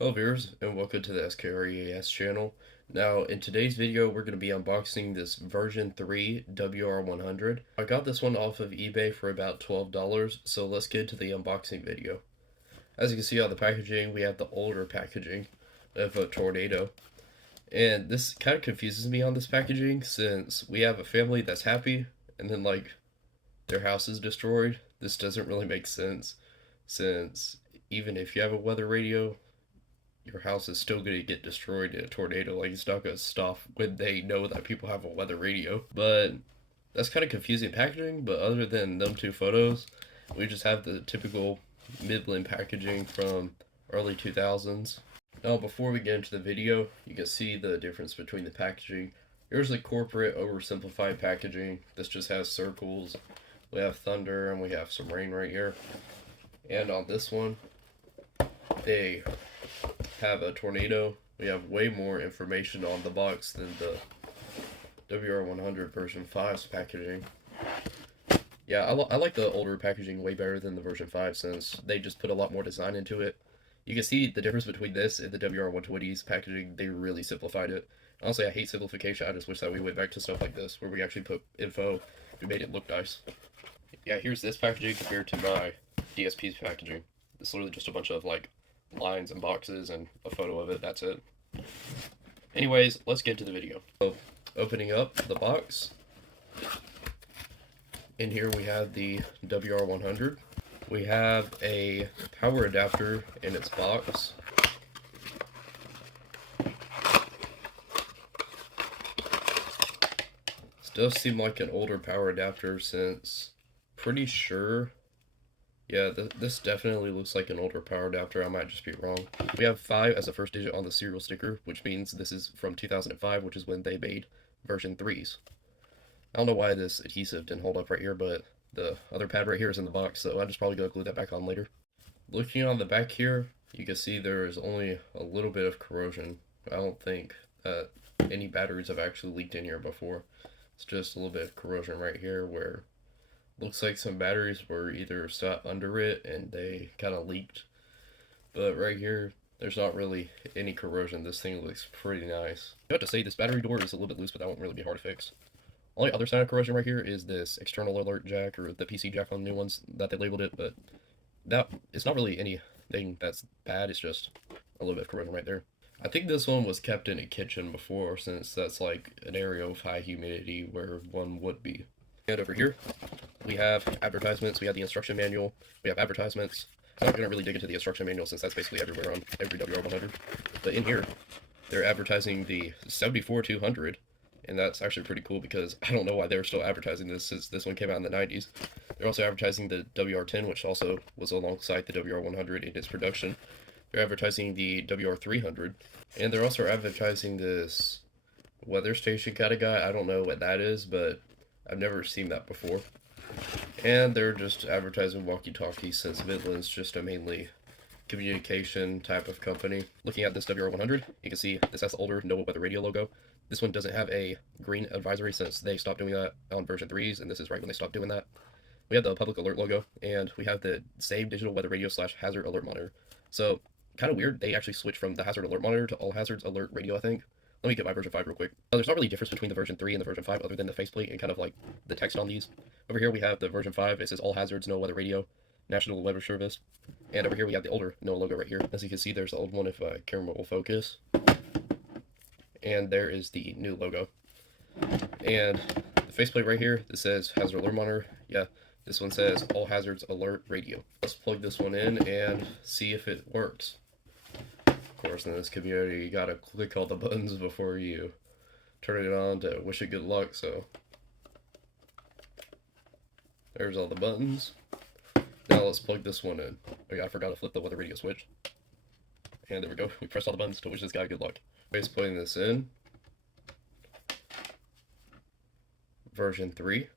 Hello viewers, and welcome to the SKREAS channel. Now, in today's video, we're going to be unboxing this version 3 WR-100. I got this one off of eBay for about $12, so let's get to the unboxing video. As you can see on the packaging, we have the older packaging of a Tornado. And this kind of confuses me on this packaging, since we have a family that's happy, and then, their house is destroyed. This doesn't really make sense, since even if you have a weather radio, your house is still going to get destroyed in a tornado. Like, it's not going to stop when they know that people have a weather radio. But that's kind of confusing packaging. But other than them two photos, we just have the typical Midland packaging from early 2000s. Now, before we get into the video, you can see the difference between the packaging. Here's the corporate oversimplified packaging. This just has circles. We have thunder and we have some rain right here. And on this one, they have a tornado. We have way more information on the box than the WR-100 version 5's packaging. Yeah, I like the older packaging way better than the version 5, since they just put a lot more design into it. You can see the difference between this and the WR-120's packaging. They really simplified it. Honestly, I hate simplification. I just wish that we went back to stuff like this, where we actually put info and made it look nice. Yeah, here's this packaging compared to my DSP's packaging. It's literally just a bunch of, lines and boxes and a photo of it. That's it. Anyways, let's get to the video. So, opening up the box. In here we have the WR-100. We have a power adapter in its box. This does seem like an older power adapter, since pretty sure, yeah, this definitely looks like an older power adapter. I might just be wrong. We have 5 as the first digit on the serial sticker, which means this is from 2005, which is when they made version 3s. I don't know why this adhesive didn't hold up right here, but the other pad right here is in the box, so I'm just probably going to glue that back on later. Looking on the back here, you can see there is only a little bit of corrosion. I don't think that any batteries have actually leaked in here before. It's just a little bit of corrosion right here, where looks like some batteries were either sat under it and they kind of leaked. But right here, there's not really any corrosion. This thing looks pretty nice. I have to say, this battery door is a little bit loose, but that won't really be hard to fix. Only other sign of corrosion right here is this external alert jack, or the PC jack on the new ones that they labeled it, but that it's not really anything that's bad. It's just a little bit of corrosion right there. I think this one was kept in a kitchen before, since that's like an area of high humidity where one would be. And over here, we have advertisements. We have the instruction manual. We have advertisements. I'm not going to really dig into the instruction manual, since that's basically everywhere on every WR-100. But in here, they're advertising the 74-200, and that's actually pretty cool, because I don't know why they're still advertising this, since this one came out in the 90s. They're also advertising the WR-10, which also was alongside the WR-100 in its production. They're advertising the WR-300, and they're also advertising this weather station kind of guy. I don't know what that is, but I've never seen that before. And they're just advertising walkie-talkies, since Midland's just a mainly communication type of company. Looking at this WR-100, you can see this has the older No Weather Radio logo. This one doesn't have a green advisory, since they stopped doing that on version 3s, and this is right when they stopped doing that. We have the public alert logo, and we have the same digital weather radio / hazard alert monitor. So, kind of weird, they actually switched from the hazard alert monitor to all hazards alert radio, I think. Let me get my version 5 real quick. There's not really a difference between the version 3 and the version 5, other than the faceplate and kind of like the text on these. Over here we have the version 5. It says all hazards, no weather radio, National Weather Service. And over here we have the older NOAA logo right here. As you can see, there's the old one if camera will focus. And there is the new logo. And the faceplate right here, this says hazard alert monitor. Yeah, this one says all hazards alert radio. Let's plug this one in and see if it works. Of course, in this community, you gotta click all the buttons before you turn it on to wish it good luck, so there's all the buttons. Now let's plug this one in. Oh yeah, I forgot to flip the weather radio switch. And there we go, we pressed all the buttons to wish this guy good luck. Just putting this in. Version 3.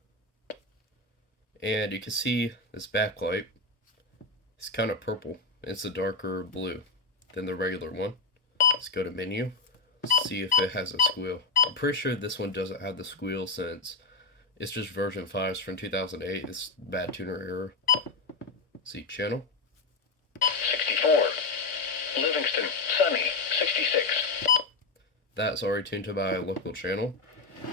And you can see this backlight. It's kind of purple. It's a darker blue than the regular one. Let's go to menu. See if it has a squeal. I'm pretty sure this one doesn't have the squeal, since it's just version 5 from 2008. It's bad tuner error. See channel. 64. Livingston, sunny, 66. That's already tuned to my local channel.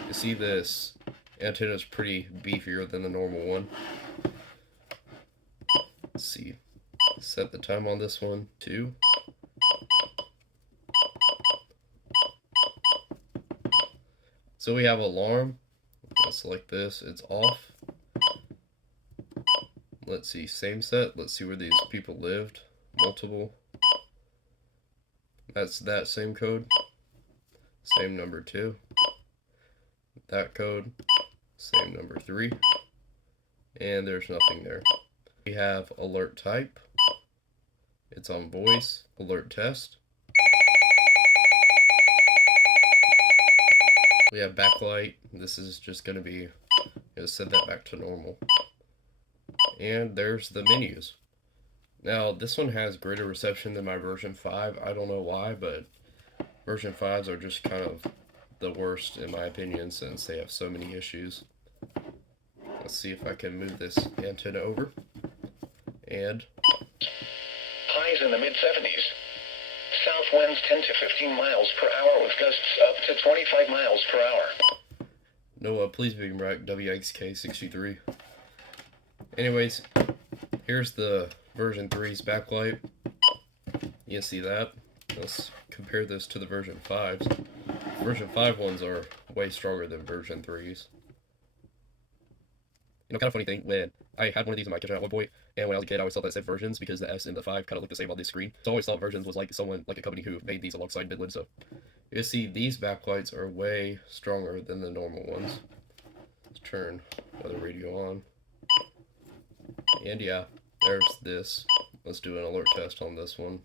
You see this antenna is pretty beefier than the normal one. Let's see. Set the time on this one to 2. So we have alarm. Let's select this. It's off. Let's see. Same set. Let's see where these people lived. Multiple. That's that same code. Same number 2. That code. Same number 3. And there's nothing there. We have alert type. It's on voice. Alert test. We have backlight. This is just going to be, set that back to normal. And there's the menus. Now, this one has greater reception than my version 5. I don't know why, but version 5s are just kind of the worst in my opinion since they have so many issues. Let's see if I can move this antenna over. And highs in the mid-70s. South winds 10 to 15 miles per hour with gusts up to 25 miles per hour. Noah, please be right, WXK63. Anyways, here's the version 3's backlight. You can see that. Let's compare this to the version 5s. Version 5 ones are way stronger than version 3s. Kind of funny thing, when I had one of these in my kitchen at one point, and when I was a kid, I always thought that said versions because the S and the 5 kind of look the same on this screen. So I always thought versions was like someone, like a company who made these alongside Midland. So you see, these backlights are way stronger than the normal ones. Let's turn weather radio on. And yeah, there's this. Let's do an alert test on this one.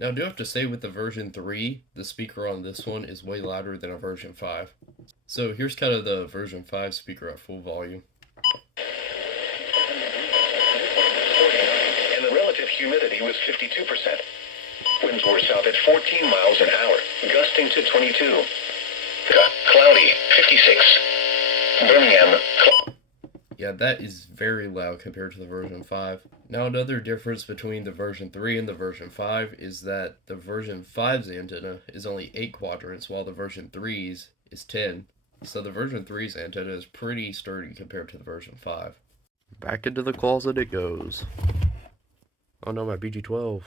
Now, I do have to say with the version 3, the speaker on this one is way louder than a version 5. So here's kind of the version 5 speaker at full volume. 49, and the relative humidity was 52%. Winds were south at 14 miles an hour, gusting to 22. Cloudy, 56. Birmingham. Yeah, that is very loud compared to the version 5. Now, another difference between the version 3 and the version 5 is that the version 5's antenna is only 8 quadrants, while the version 3's is 10. So the version 3's antenna is pretty sturdy compared to the version 5. Back into the closet it goes. Oh no, my BG12.